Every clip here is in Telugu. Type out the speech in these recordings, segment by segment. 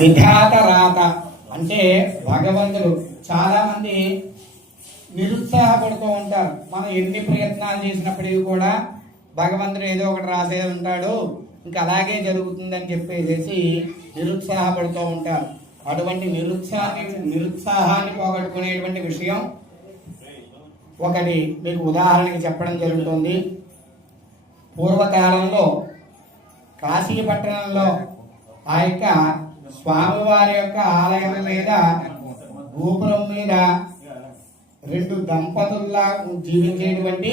విధాత రాత అంటే భగవంతుడు చాలా మంది నిరుత్సాహపడుతూ ఉంటారు. మనం ఎన్ని ప్రయత్నాలు చేసినప్పటికీ కూడా భగవంతుడు ఏదో ఒకటి రాసే ఉంటాడు. ఇంకా అలాగే జరుగుతుందని చెప్పేసి నిరుత్సాహపడుతూ ఉంటారు. అటువంటి నిరుత్సాహాన్ని నిరుత్సాహాన్ని పోగొట్టుకునేటువంటి విషయం ఒకటి మీకు ఉదాహరణకి చెప్పడం జరుగుతుంది. పూర్వకాలంలో కాశీ పట్టణంలో ఆ యొక్క స్వామివారి యొక్క ఆలయం మీద గోపురం మీద రెండు దంపతుల్లా జీవించేటువంటి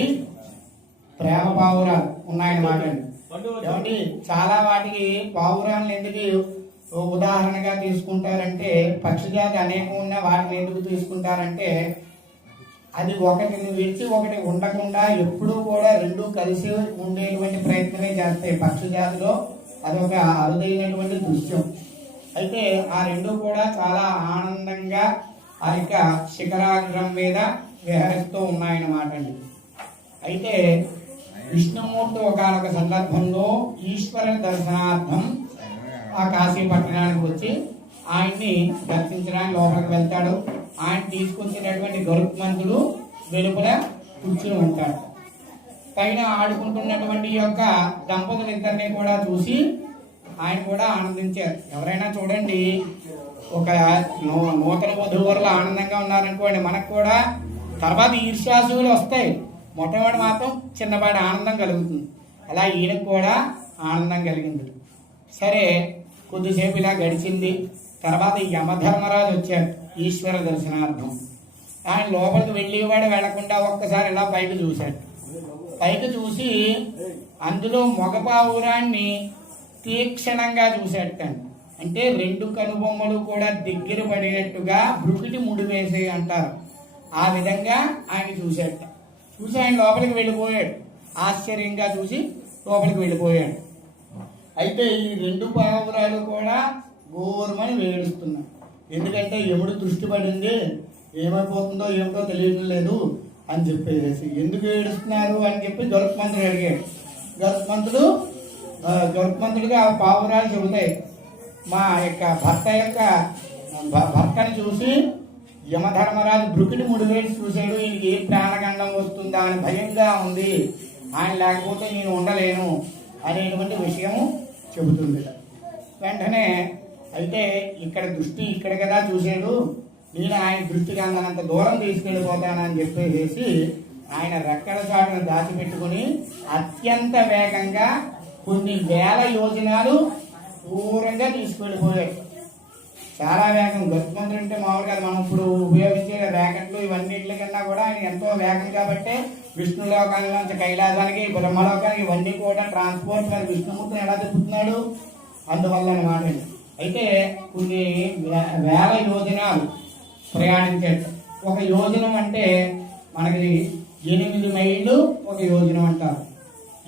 ప్రేమ పావురాలు ఉన్నాయన్నమాట. ఏమండి? చాలా వాటికి పావురాలను ఎందుకు ఉదాహరణగా తీసుకుంటారంటే పక్షి జాతి అనేకం ఉన్న వాటిని ఎందుకు తీసుకుంటారంటే అది ఒకటిని విడిచి ఒకటి ఉండకుండా ఎప్పుడూ కూడా రెండు కలిసి ఉండేటువంటి ప్రయత్నమే చేస్తాయి పక్షిజాతిలో అదొక అరుదైనటువంటి దృశ్యం. అయితే ఆ రెండు కూడా చాలా ఆనందంగా ఆ యొక్క శిఖరాగ్రం మీద విహరిస్తూ ఉన్నాయన్నమాట అండి. అయితే విష్ణుమూర్తి ఒకనొక సందర్భంలో ఈశ్వర దర్శనార్థం ఆ కాశీ పట్టణానికి వచ్చి ఆయన్ని దర్శించడానికి లోపలికి వెళ్తాడు. ఆయన తీసుకొచ్చినటువంటి గరుత్మంతుడు వెలుపల కూర్చుని ఉంటాడు. పైన ఆడుకుంటున్నటువంటి యొక్క దంపతులు ఇద్దరిని కూడా చూసి ఆయన కూడా ఆనందించారు. ఎవరైనా చూడండి ఒక నూ- నూతన వధువులు ఆనందంగా ఉన్నారనుకోండి మనకు కూడా తర్వాత ఈర్ష్యాసులు వస్తాయి. మొట్టమొదటి మాత్రం చిన్నపాటి ఆనందం కలుగుతుంది. అలా ఈయనకు కూడా ఆనందం కలిగింది. సరే కొద్దిసేపు ఇలా గడిచింది. తర్వాత యమధర్మరాజు వచ్చాడు ఈశ్వర దర్శనార్థం. ఆయన లోపలికి వెళ్ళేవాడు వెళ్ళకుండా ఒక్కసారి ఇలా పైకి చూశాడు. పైకి చూసి అందులో మగ పావురాన్ని తీక్షణంగా చూశాడు అంటే రెండు కనుబొమ్మలు కూడా దగ్గర పడినట్టుగా బ్రుకిటి ముడి వేసే అంటారు. ఆ విధంగా ఆయన చూసేట చూసి ఆయన లోపలికి వెళ్ళిపోయాడు. ఆశ్చర్యంగా చూసి లోపలికి వెళ్ళిపోయాడు. అయితే ఈ రెండు పావురాలు కూడా ఘోరమని వేడుస్తున్నాయి ఎందుకంటే ఎముడు దృష్టి పడింది ఏమైపోతుందో ఏమిటో తెలియడం లేదు. అని చెప్పేసి ఎందుకు ఏడుస్తున్నారు? అని చెప్పి దొరకమంతుడు అడిగాడు. దొరకమంతుడు దొరకమంతుడిగా ఆ పావురాలు చెబుతాయి. మా యొక్క భర్త యొక్క భ- భర్తని చూసి యమధర్మరాజు భృకుడి ముడివేసి చూశాడు ఈయనకి ఏ ప్రాణగండం వస్తుందా? అని భయంగా ఉంది. ఆయన లేకపోతే నేను ఉండలేను అనేటువంటి విషయము చెబుతుంది. వెంటనే అయితే ఇక్కడ దృష్టి ఇక్కడ కదా చూశాడు. నేను ఆయన దృష్టికి అందనంత దూరం తీసుకెళ్ళిపోతానని చెప్పేసి ఆయన రెక్కల చాటును దాచిపెట్టుకుని అత్యంత వేగంగా కొన్ని వేల యోజనాలు దూరంగా తీసుకెళ్ళిపోయాడు. చాలా వేగం. గతిమంతులు అంటే మామూలుగా మనం ఇప్పుడు ఉపయోగించే ర్యాకెట్లు ఇవన్నింటి కన్నా కూడా ఆయన ఎంతో వేగం కాబట్టి విష్ణు లోకాల నుంచి కైలాసానికి బ్రహ్మలోకానికి ఇవన్నీ కూడా ట్రాన్స్పోర్ట్ మరి విష్ణుమూర్తిని ఎలా తిప్పుతున్నాడు? అందువల్ల అనమాట అయితే కొన్ని వేల యోజనాలు ప్రయాణించాడు ఒక యోజనం అంటే మనకి ఎనిమిది మైళ్ళు ఒక యోజనం అంటారు.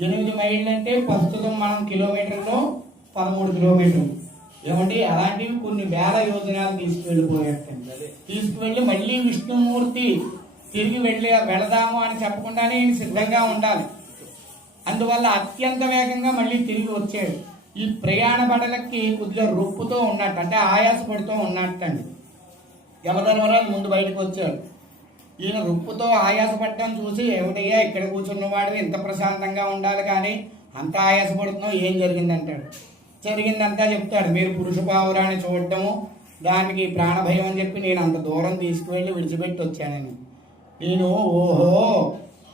ఎనిమిది మైళ్ళు అంటే ప్రస్తుతం మనం కిలోమీటర్లో పదమూడు కిలోమీటర్లు. ఏమంటే అలాంటివి కొన్ని వేల యోజనాలు తీసుకువెళ్ళిపోయాడు తీసుకువెళ్ళి మళ్ళీ విష్ణుమూర్తి తిరిగి వెళ్ళి వెళదాము అని చెప్పకుండానే ఈయన సిద్ధంగా ఉండాలి. అందువల్ల అత్యంత వేగంగా మళ్ళీ తిరిగి వచ్చాడు. ఈ ప్రయాణ బడలకి కొద్దిగా రొప్పుతో ఉన్నట్టు అంటే ఆయాసపడుతూ ఉన్నట్టండి. యమధర్మరాజు ముందు బయటకు వచ్చాడు. ఈయన రుప్పుతో ఆయాసపడటం చూసి ఏమిటయ్యా ఇక్కడ కూర్చున్నవాడు ఇంత ప్రశాంతంగా ఉండాలి కానీ అంత ఆయాసపడుతున్నావు ఏం జరిగిందంటాడు. జరిగిందంతా చెప్తాడు. మీరు పురుష పావురాన్ని చూడటము దానికి ప్రాణభయం అని చెప్పి నేను అంత దూరం తీసుకువెళ్ళి విడిచిపెట్టి వచ్చానని నేను ఓహో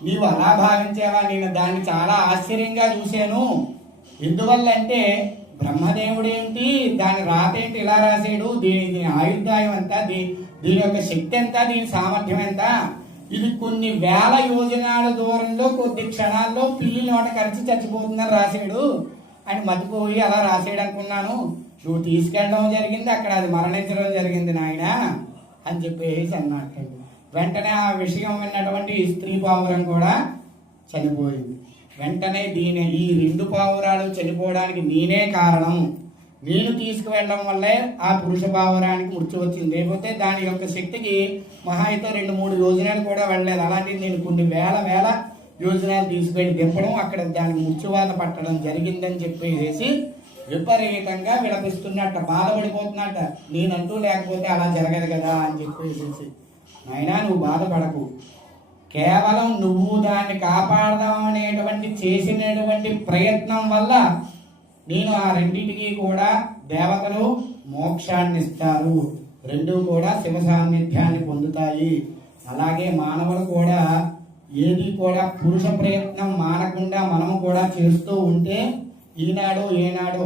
నీవు అలా భావించావా? నేను దాన్ని చాలా ఆశ్చర్యంగా చూశాను. ఎందువల్ల అంటే బ్రహ్మదేవుడు ఏంటి దాని రాత ఏంటి ఇలా రాసాడు దీని దీని ఆయుర్దాయం ఎంత దీ దీని యొక్క శక్తి ఎంత దీని సామర్థ్యం ఎంత? ఇది కొన్ని వేల యోజనాల దూరంలో కొద్ది క్షణాల్లో పిల్లి నోట కరిచి చచ్చిపోతుందని రాశాడు. అని మతిపోయి అలా రాసాడు అనుకున్నాను. నువ్వు తీసుకెళ్ళడం జరిగింది అక్కడ అది మరణించడం జరిగింది నాయన అని చెప్పేసి అన్నాడు. వెంటనే ఆ విషయం విన్నటువంటి స్త్రీ పావురం కూడా చనిపోయింది. వెంటనే దీని ఈ రెండు పావురాలు చనిపోవడానికి నేనే కారణం. నేను తీసుకువెళ్ళడం వల్లే ఆ పురుష పావురానికి మృత్యు వచ్చింది. లేకపోతే దాని యొక్క శక్తికి మహా అయితే రెండు మూడు యోజనాలు కూడా వెళ్ళలేదు. అలాంటిది నేను కొన్ని వేల వేల యోజనాలు తీసుకెళ్ళి దింపడం అక్కడ దానికి మృత్యువాత పట్టడం జరిగిందని చెప్పేసి విపరీతంగా విలపిస్తున్నట్ట బాధపడిపోతున్నట్ట. నేనంటూ లేకపోతే అలా జరగదు కదా అని చెప్పేసి నాయనా నువ్వు బాధపడకు. కేవలం నువ్వు దాన్ని కాపాడదాం అనేటువంటి చేసినటువంటి ప్రయత్నం వల్ల నేను ఆ రెండింటికి కూడా దేవతలు మోక్షాన్ని ఇస్తారు రెండు కూడా శివ సాన్నిధ్యాన్ని పొందుతాయి. అలాగే మానవులు కూడా ఏది కూడా పురుష ప్రయత్నం మానకుండా మనము కూడా చేస్తూ ఉంటే ఈనాడు ఏనాడు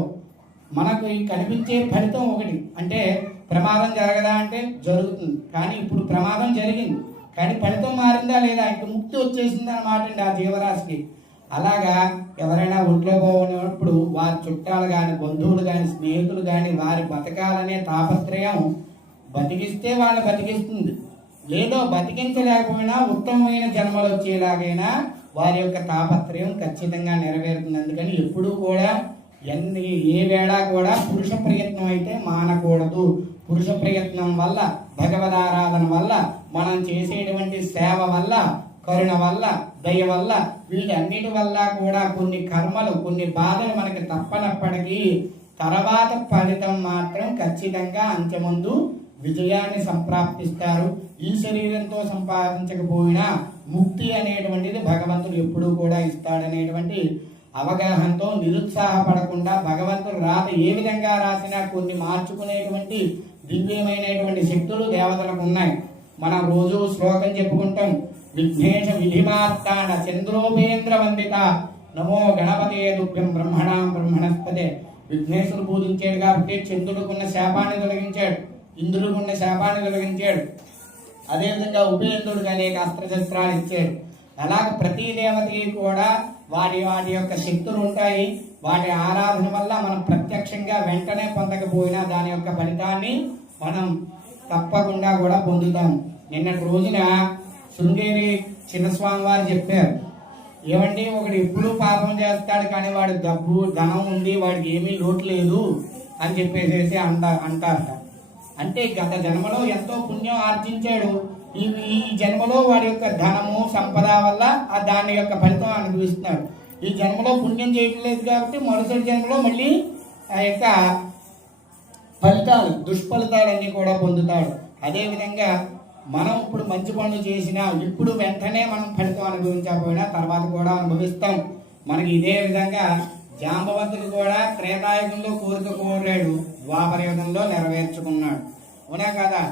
మనకు కనిపించే ఫలితం ఒకటి. అంటే ప్రమాదం జరగదా అంటే జరుగుతుంది. కానీ ఇప్పుడు ప్రమాదం జరిగింది. కానీ ఫలితం మారిందా లేదా? ఇంక ముక్తి వచ్చేసింది అనమాట అండి ఆ జీవరాశికి. అలాగా ఎవరైనా ఒంట్లో పోయినప్పుడు వారి చుట్టాలు కానీ బంధువులు కానీ స్నేహితులు కానీ వారి బతకాలనే తాపత్రయం బతికిస్తే వాళ్ళు బతికిస్తుంది. లేదో బతికించలేకపోయినా ఉత్తమమైన జన్మలు వచ్చేలాగైనా వారి యొక్క తాపత్రయం ఖచ్చితంగా నెరవేరుతుంది. అందుకని ఎప్పుడూ కూడా ఎన్ని ఏ వేళ కూడా పురుష ప్రయత్నం అయితే మానకూడదు. పురుష ప్రయత్నం వల్ల భగవదారాధన వల్ల మనం చేసేటువంటి సేవ వల్ల కరుణ వల్ల దయ వల్ల వీటన్నిటి వల్ల కూడా కొన్ని కర్మలు కొన్ని బాధలు మనకి తప్పనప్పటికీ తర్వాత ఫలితం మాత్రం ఖచ్చితంగా అంత్యముందు విజయాన్ని సంప్రాప్తిస్తారు. ఈ శరీరంతో సంపాదించకపోయినా ముక్తి అనేటువంటిది భగవంతుడు ఎప్పుడూ కూడా ఇస్తాడనేటువంటి అవగాహనతో నిరుత్సాహపడకుండా భగవంతుడు రాత ఏ విధంగా రాసినా కొన్ని మార్చుకునేటువంటి దివ్యమైనటువంటి శక్తులు దేవతలకు ఉన్నాయి. మనం రోజు శ్లోకం చెప్పుకుంటాం. విఘ్నేశ విధిమార్తాండ చంద్రోపేంద్ర వందిత. నమో గణపతే దుభ్యం బ్రహ్మణాం బ్రహ్మణస్పదే విఘ్నేశుడు పూజించాడు కాబట్టి చంద్రుడుకున్న శాపాన్ని తొలగించాడు. ఇంద్రుడుకున్న శాపాన్ని తొలగించాడు. అదేవిధంగా ఉపేంద్రుడికి అనేక అస్త్రశస్త్రాలు ఇచ్చాడు. అలాగ ప్రతి దేవతకి కూడా వారి వాటి యొక్క శక్తులు ఉంటాయి. వాటి ఆరాధన వల్ల మనం ప్రత్యక్షంగా వెంటనే పొందకపోయినా దాని యొక్క ఫలితాన్ని మనం తప్పకుండా కూడా పొందుతాం. నిన్నటి రోజున శృంగేరి చిన్నస్వామి వారు చెప్పారు ఏమండి ఒకడు ఎప్పుడూ పాపం చేస్తాడు కానీ వాడి డబ్బు ధనం ఉంది వాడికి ఏమీ లోటు లేదు అని చెప్పేసి అంట అంటారట. అంటే గత జన్మలో ఎంతో పుణ్యం ఆర్జించాడు. ఈ ఈ జన్మలో వాడి యొక్క ధనము సంపద వల్ల ఆ దాని యొక్క ఫలితం అనుభవిస్తున్నాడు. ఈ జన్మలో పుణ్యం చేయట్లేదు కాబట్టి మరుసటి జన్మలో మళ్ళీ ఆ యొక్క ఫలితాలు దుష్ఫలితాలన్నీ కూడా పొందుతాడు. అదేవిధంగా మనం ఇప్పుడు మంచి పనులు చేసినా ఇప్పుడు వెంటనే మనం ఫలితం అనుభవించకపోయినా తర్వాత కూడా అనుభవిస్తాం. మనకి ఇదే విధంగా జాంబవంతుడు కూడా త్రేతాయుగంలో కోరిక కోరాడు ద్వాపరయుగంలో నెరవేర్చుకున్నాడు. అవునా కదా?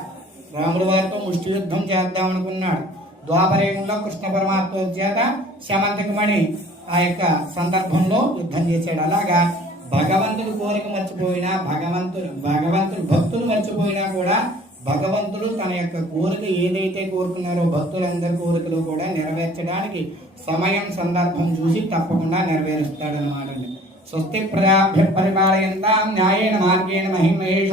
రాముడు వారితో ముష్టి యుద్ధం చేద్దామనుకున్నాడు. ద్వాపరయుగంలో కృష్ణ పరమాత్మ చేత శమంతకమణి ఆ యొక్క సందర్భంలో యుద్ధం చేశాడు. అలాగా భగవంతుడు కోరిక మర్చిపోయినా భగవంతుడు భగవంతుడు భక్తులు మర్చిపోయినా కూడా భగవంతుడు తన యొక్క కోరిక ఏదైతే కోరుకున్నారో భక్తులందరి కోరికలు కూడా నెరవేర్చడానికి సమయం సందర్భం చూసి తప్పకుండా నెరవేరుస్తాడనమాట స్వస్తి ప్రజాభ్య పరిపాలయంతా న్యాయేన మార్గేణ మహిమేష